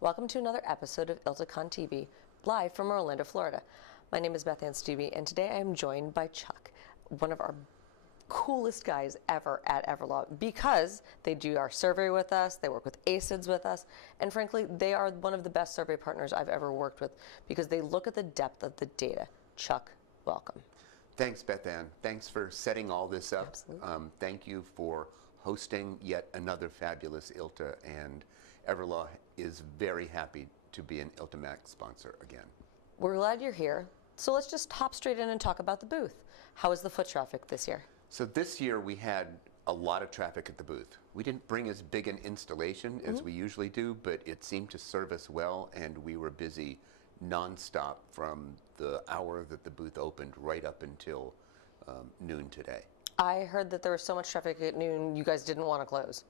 Welcome to another episode of ILTACON TV, live from Orlando, Florida. My name is Beth Ann Stubbe, and today I am joined by Chuck, one of our coolest guys ever at Everlaw, because they do our survey with us, they work with ACIDs with us, and frankly, they are one of the best survey partners I've ever worked with because they look at the depth of the data. Chuck, welcome. Thanks, Beth Ann. Thanks for setting all this up. Absolutely. Thank you for hosting yet another fabulous ILTA, and Everlaw is very happy to be an ILTA Max sponsor again. We're glad you're here. So let's just hop straight in and talk about the booth. How is the foot traffic this year? So this year we had a lot of traffic at the booth. We didn't bring as big an installation as we usually do, but it seemed to serve us well, and we were busy nonstop from the hour that the booth opened right up until noon today. I heard that there was so much traffic at noon, you guys didn't want to close.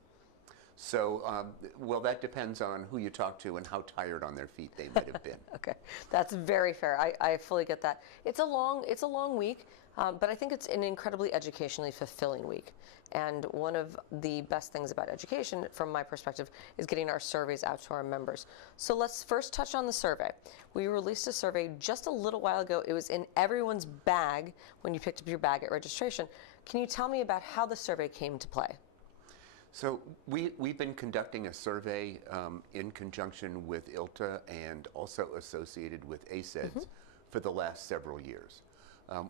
So, well, that depends on who you talk to and how tired on their feet they might have been. Okay, that's very fair. I fully get that. It's a long week, but I think it's an incredibly educationally fulfilling week. And one of the best things about education, from my perspective, is getting our surveys out to our members. So let's first touch on the survey. We released a survey just a little while ago. It was in everyone's bag when you picked up your bag at registration. Can you tell me about how the survey came to play? So we've been conducting a survey in conjunction with ILTA and also associated with ACIDs for the last several years.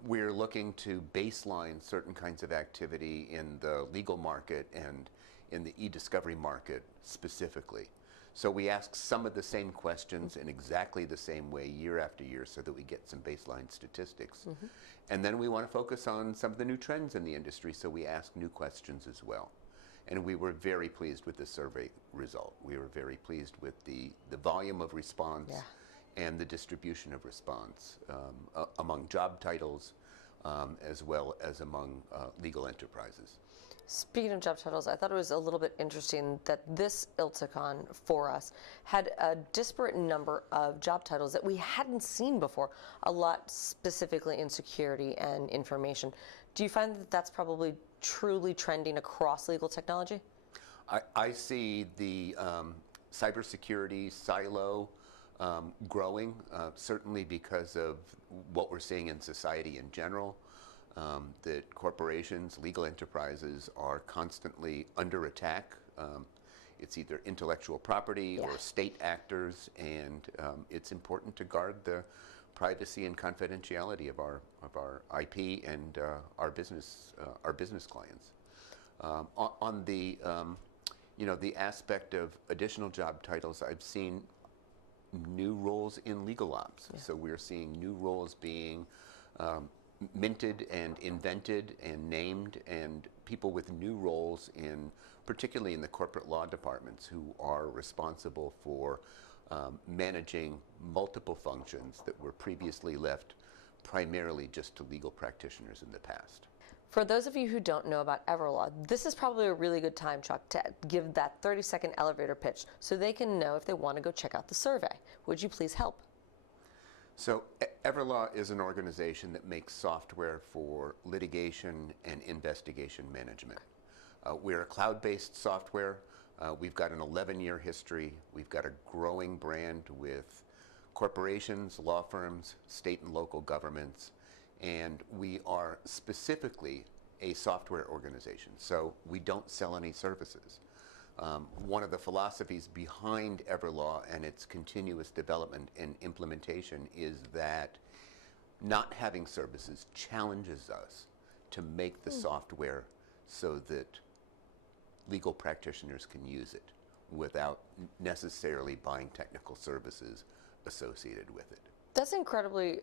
We're looking to baseline certain kinds of activity in the legal market and in the e-discovery market specifically. So we ask some of the same questions in exactly the same way year after year so that we get some baseline statistics. And then we want to focus on some of the new trends in the industry, so we ask new questions as well. And we were very pleased with the survey result. We were very pleased with the volume of response and the distribution of response among job titles as well as among legal enterprises. Speaking of job titles, I thought it was a little bit interesting that this ILTACON for us had a disparate number of job titles that we hadn't seen before, a lot specifically in security and information. Do you find that that's probably truly trending across legal technology? I see the cybersecurity silo growing, certainly because of what we're seeing in society in general. That corporations, legal enterprises are constantly under attack. It's either intellectual property or state actors, and it's important to guard the privacy and confidentiality of our IP and our business clients. On the the aspect of additional job titles, I've seen new roles in legal ops. So we're seeing new roles being minted and invented and named, and people with new roles in, particularly in the corporate law departments, who are responsible for managing multiple functions that were previously left primarily just to legal practitioners in the past. For those of you who don't know about Everlaw, this is probably a really good time, Chuck, to give that 30-second elevator pitch so they can know if they want to go check out the survey. Would you please help? So Everlaw is an organization that makes software for litigation and investigation management. We're a cloud-based software. We've got an 11-year history. We've got a growing brand with corporations, law firms, state and local governments, and we are specifically a software organization, so we don't sell any services. One of the philosophies behind Everlaw and its continuous development and implementation is that not having services challenges us to make the software so that legal practitioners can use it without necessarily buying technical services associated with it. That's incredibly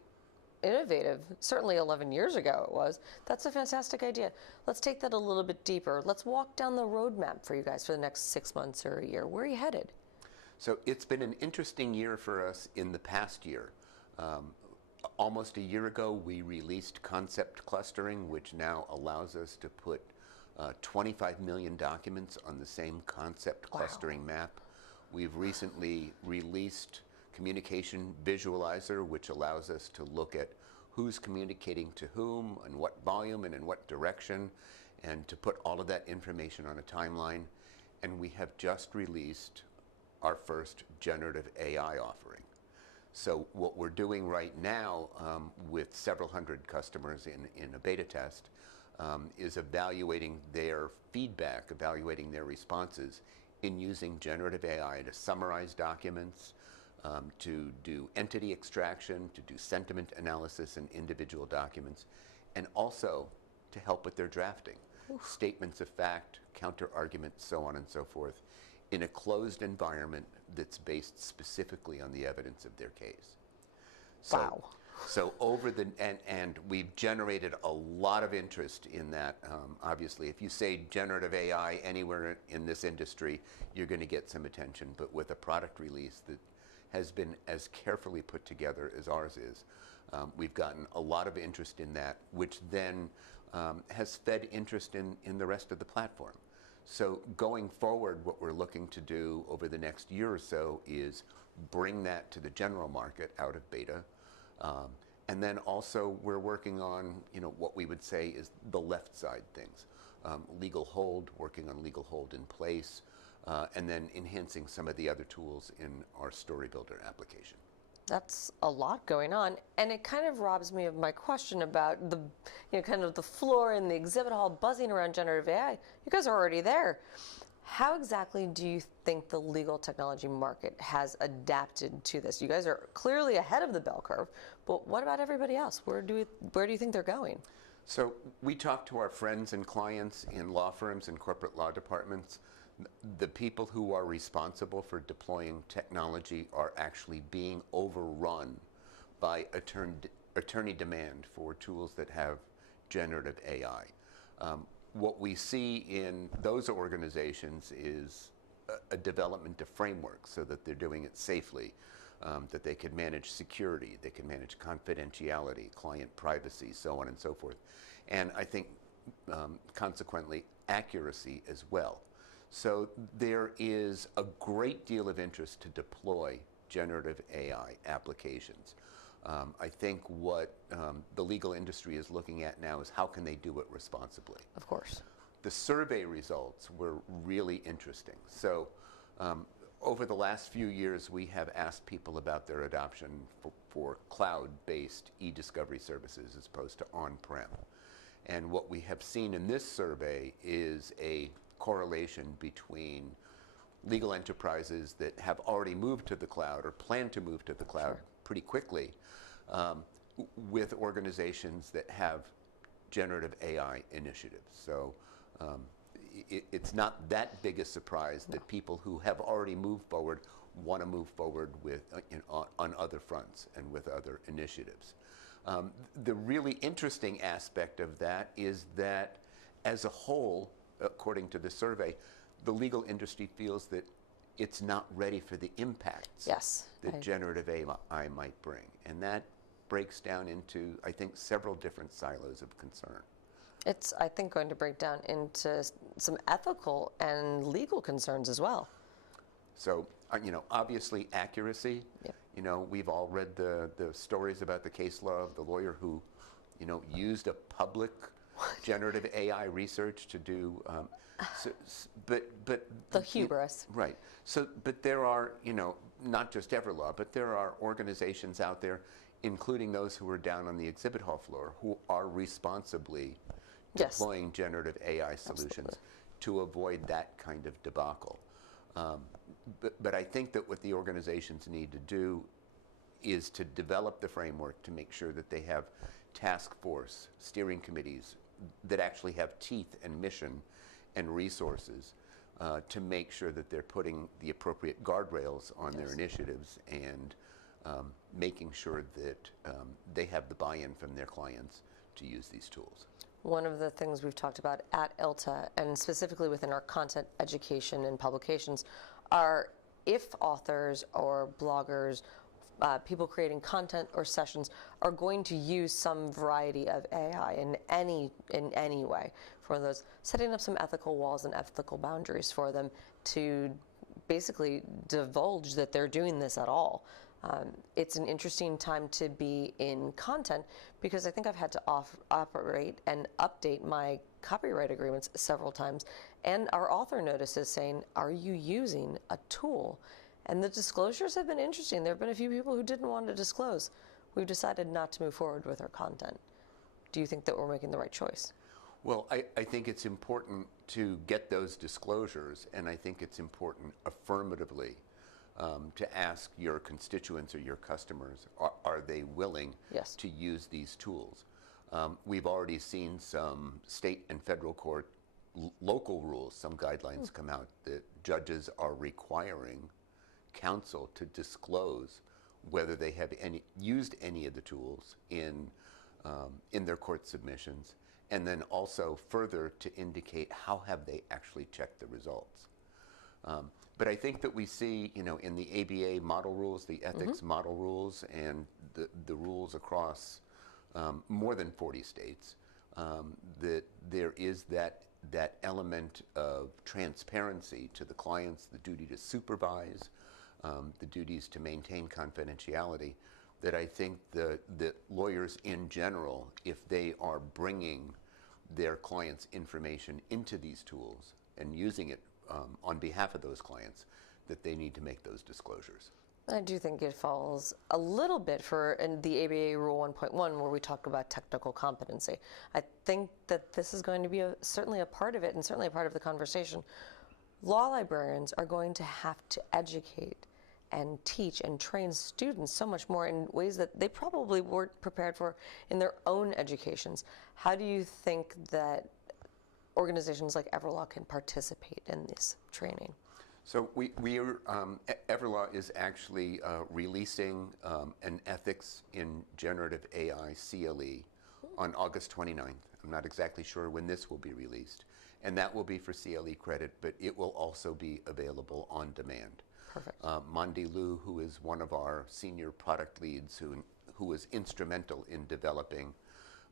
innovative. Certainly 11 years ago it was. That's a fantastic idea. Let's take that a little bit deeper. Let's walk down the roadmap for you guys for the next 6 months or a year. Where are you headed? So it's been an interesting year for us in the past year. Almost a year ago, we released concept clustering, which now allows us to put 25 million documents on the same concept clustering map. We've recently released Communication Visualizer, which allows us to look at who's communicating to whom, and what volume, and in what direction, and to put all of that information on a timeline. And we have just released our first generative AI offering. So what we're doing right now with several hundred customers in a beta test is evaluating their feedback, evaluating their responses in using generative AI to summarize documents, to do entity extraction, to do sentiment analysis in individual documents, and also to help with their drafting. Oof. Statements of fact, counter arguments, so on and so forth, in a closed environment that's based specifically on the evidence of their case. So, wow. So and we've generated a lot of interest in that. Obviously, if you say generative AI anywhere in this industry, you're going to get some attention. But with a product release that has been as carefully put together as ours is, we've gotten a lot of interest in that, which then has fed interest in the rest of the platform. So going forward, what we're looking to do over the next year or so is bring that to the general market out of beta. And then also we're working on, what we would say is the left side things. Legal hold, working on legal hold in place, and then enhancing some of the other tools in our Story Builder application. That's a lot going on, and it kind of robs me of my question about the, kind of the floor in the exhibit hall buzzing around generative AI. You guys are already there. How exactly do you think the legal technology market has adapted to this? You guys are clearly ahead of the bell curve, but what about everybody else? Where do you think they're going? So we talk to our friends and clients in law firms and corporate law departments. The people who are responsible for deploying technology are actually being overrun by attorney demand for tools that have generative AI. What we see in those organizations is a development of frameworks so that they're doing it safely, that they can manage security, they can manage confidentiality, client privacy, so on and so forth. And I think consequently accuracy as well. So there is a great deal of interest to deploy generative AI applications. I think what the legal industry is looking at now is how can they do it responsibly. Of course. The survey results were really interesting. So over the last few years, we have asked people about their adoption for cloud-based e-discovery services as opposed to on-prem. And what we have seen in this survey is a correlation between legal enterprises that have already moved to the cloud or plan to move to the cloud Sure. pretty quickly with organizations that have generative AI initiatives. So it's not that big a surprise that people who have already moved forward want to move forward with on other fronts and with other initiatives. The really interesting aspect of that is that as a whole, according to the survey, the legal industry feels that it's not ready for the impacts that generative AI might bring. And that breaks down into, I think, several different silos of concern. It's, I think, going to break down into some ethical and legal concerns as well. So, obviously accuracy. Yep. We've all read the stories about the case law of the lawyer who, used a public generative AI research to do, but the hubris. Right. So, but there are, not just Everlaw, but there are organizations out there, including those who are down on the exhibit hall floor, who are responsibly deploying generative AI solutions to avoid that kind of debacle. But I think that what the organizations need to do is to develop the framework to make sure that they have task force, steering committees that actually have teeth and mission and resources to make sure that they're putting the appropriate guardrails on their initiatives and making sure that they have the buy-in from their clients to use these tools. One of the things we've talked about at ILTA, and specifically within our content education and publications, are if authors or bloggers, people creating content or sessions are going to use some variety of AI in any way, for those, setting up some ethical walls and ethical boundaries for them to basically divulge that they're doing this at all. It's an interesting time to be in content because I think I've had to operate and update my copyright agreements several times, and our author notices saying, are you using a tool? And the disclosures have been interesting. There have been a few people who didn't want to disclose. We've decided not to move forward with our content. Do you think that we're making the right choice? Well, I think it's important to get those disclosures, and I think it's important affirmatively to ask your constituents or your customers, are they willing Yes. to use these tools? We've already seen some state and federal court local rules, some guidelines come out that judges are requiring counsel to disclose whether they have used any of the tools in their court submissions, and then also further to indicate how have they actually checked the results. But I think that we see, in the ABA model rules, the ethics model rules, and the rules across more than 40 states, that there is that element of transparency to the clients, the duty to supervise, the duties to maintain confidentiality, that I think that lawyers in general, if they are bringing their clients' information into these tools and using it on behalf of those clients, that they need to make those disclosures. I do think it falls a little bit in the ABA Rule 1.1 where we talk about technical competency. I think that this is going to be certainly a part of it and certainly a part of the conversation. Law librarians are going to have to educate and teach and train students so much more in ways that they probably weren't prepared for in their own educations. How do you think that organizations like Everlaw can participate in this training? So Everlaw is actually releasing an ethics in generative AI CLE on August 29th. I'm not exactly sure when this will be released, and that will be for CLE credit, but it will also be available on demand. Perfect. Mondi Liu, who is one of our senior product leads, who was instrumental in developing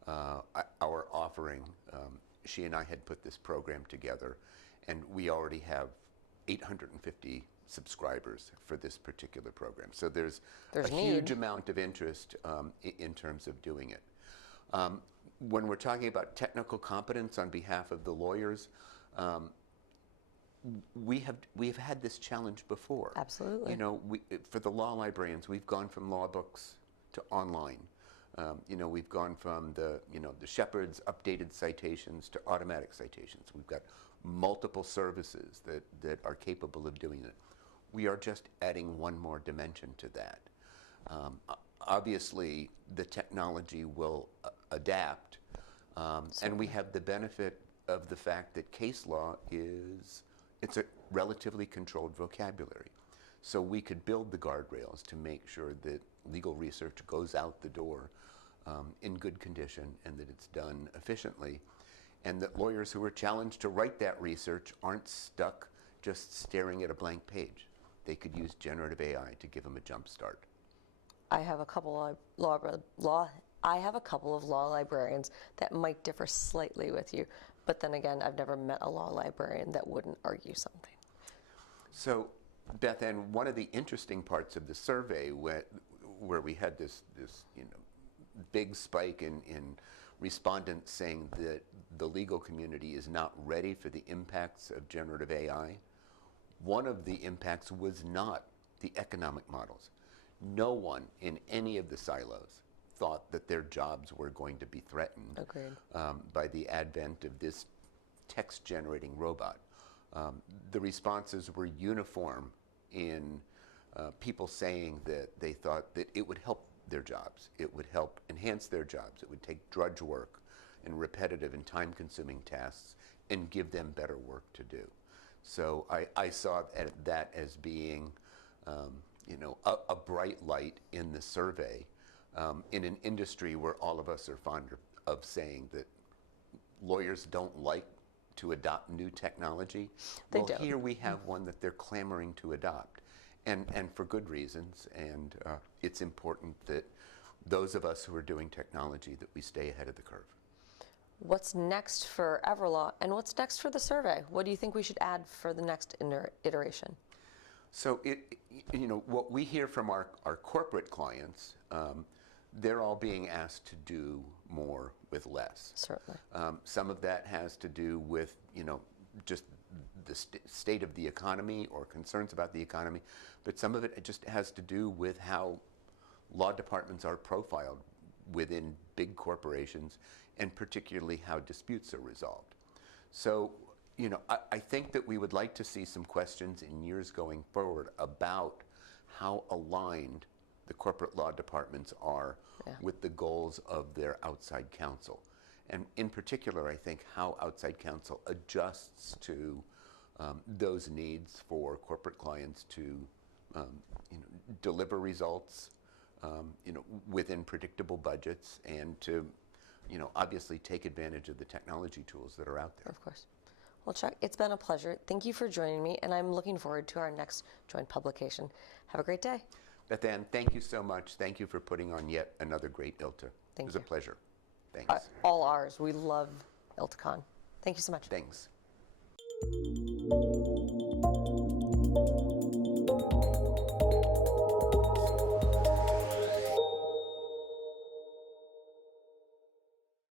our offering, she and I had put this program together, and we already have 850 subscribers for this particular program. So there's a huge amount of interest in terms of doing it. When we're talking about technical competence on behalf of the lawyers, we have had this challenge before. Absolutely. For the law librarians, we've gone from law books to online. We've gone from the Shepard's updated citations to automatic citations. We've got multiple services that are capable of doing it. We are just adding one more dimension to that. Obviously, the technology will adapt, and we have the benefit of the fact that case law it's a relatively controlled vocabulary. So we could build the guardrails to make sure that legal research goes out the door in good condition and that it's done efficiently, and that lawyers who are challenged to write that research aren't stuck just staring at a blank page. They could use generative AI to give them a jump start. I have a couple of law librarians that might differ slightly with you, but then again, I've never met a law librarian that wouldn't argue something. So, Beth Ann, one of the interesting parts of the survey where we had this big spike in respondents saying that the legal community is not ready for the impacts of generative AI, one of the impacts was not the economic models. No one in any of the silos thought that their jobs were going to be threatened by the advent of this text-generating robot. The responses were uniform in people saying that they thought that it would help their jobs. It would help enhance their jobs. It would take drudge work and repetitive and time-consuming tasks and give them better work to do. So I saw that as being a bright light in the survey in an industry where all of us are fond of saying that lawyers don't like to adopt new technology. Well, here we have one that they're clamoring to adopt, and for good reasons. And it's important that those of us who are doing technology, that we stay ahead of the curve. What's next for Everlaw, and what's next for the survey? What do you think we should add for the next iteration? So what we hear from our corporate clients, they're all being asked to do more with less. Certainly. Some of that has to do with, just the state of the economy or concerns about the economy, but some of it just has to do with how law departments are profiled within big corporations, and particularly how disputes are resolved. So, I think that we would like to see some questions in years going forward about how aligned the corporate law departments are with the goals of their outside counsel. And in particular, I think how outside counsel adjusts to those needs for corporate clients to deliver results within predictable budgets, and to obviously take advantage of the technology tools that are out there. Of course. Well, Chuck, it's been a pleasure. Thank you for joining me, and I'm looking forward to our next joint publication. Have a great day. Beth Ann, thank you so much. Thank you for putting on yet another great ILTA. It was a pleasure. Thanks. All ours. We love ILTACON. Thank you so much. Thanks.